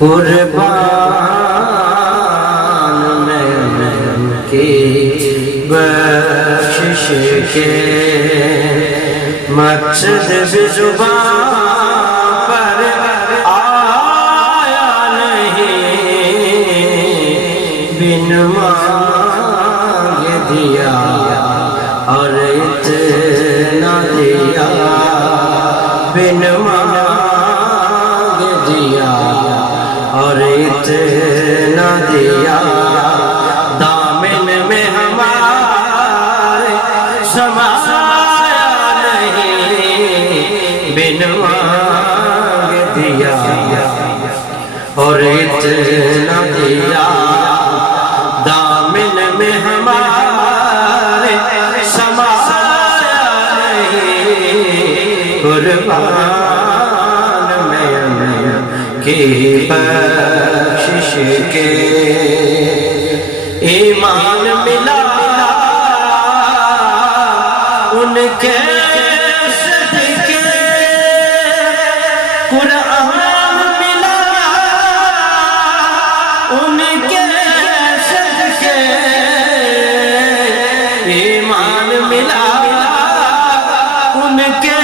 قربان میں ان کی بخشش کے مقصد بھی زبان پر آیا نہیں، بن مانگے دیا اور اتنا دیا، بن مانگے دیا اور اتنا دیا، دامن میں ہمارے سمایا نہیں، بن مانگے دیا اور اتنا دیا، دامن میں ہمارے سمایا نہیں، قربان میں ان کی بخشش کے ایمان ملا ان کے صدقے، قرآن ملا ان کے صدقے، ایمان ملا ان کے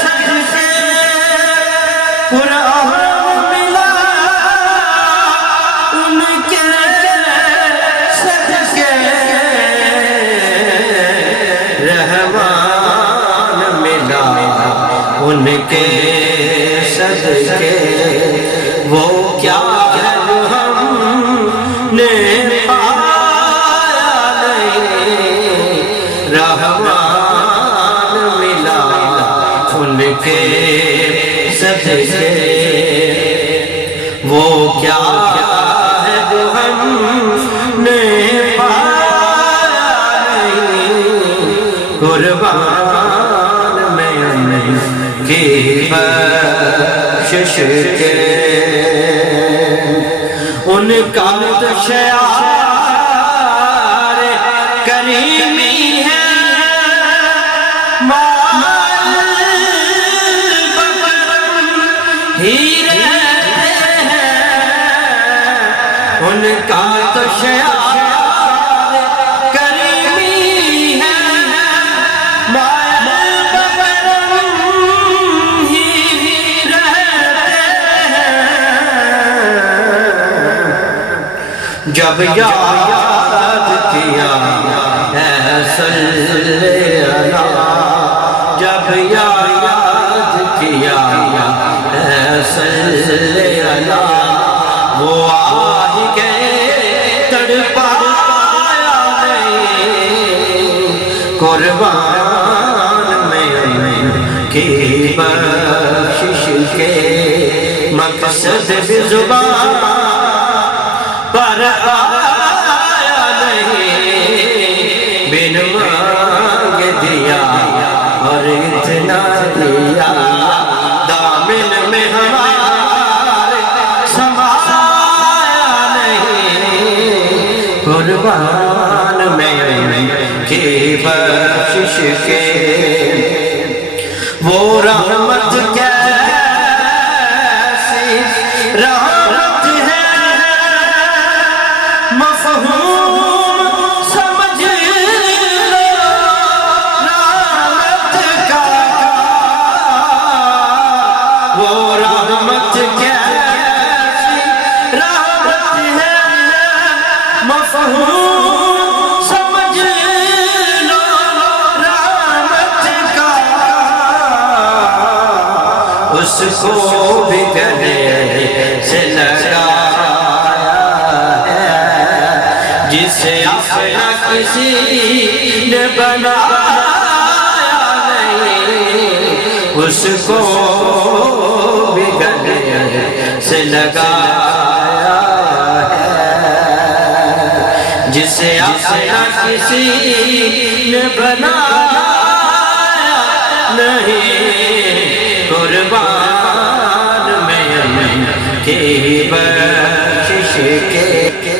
صدقے، قرآن ملا ان کے صدقے، رحمان ملا ان کے صدقے، وہ کیا ہے جو ہم نے پایا نہیں، رحمان ملا ان کے صدقے، وہ کیا ہے جو ہم نے پایا نہیں، قربان میں ان کی بخشش کے ان کا تو شعار کریمی ہے، مال بکرم ہی رہتے ہیں، ان کا تو شعار کریمی ہے، مال بکرم ہی رہتے ہیں، جب یاد کیا ہے صلی اللہ، جب یاد کیا ہے صلی اللہ، وہ آ ہی گئے تڑپایا نہیں، قربان میں ان کی بخشش کے مقصد بھی زبان پر آیا نہیں، بن مانگے دیا اور اتنا دیا، دامن میں ہمارے سمایا نہیں، قربان میں ان کی بخشش کے وہ رحمت کیسی رحمت ہے، مفہوم سمجھ لو رحمت کا، وہ رحمت کیسی رحمت ہے، مفہوم سمجھ لو رحمت کا، اس کو بھی گلے سے لگایا ہے، جسے اپنا کسی نے بنایا نہیں، اس کو بھی گلے سے لگایا ہے، جسے اپنا کسی نے بنایا نہیں، قربان میں ان کی بخشش کے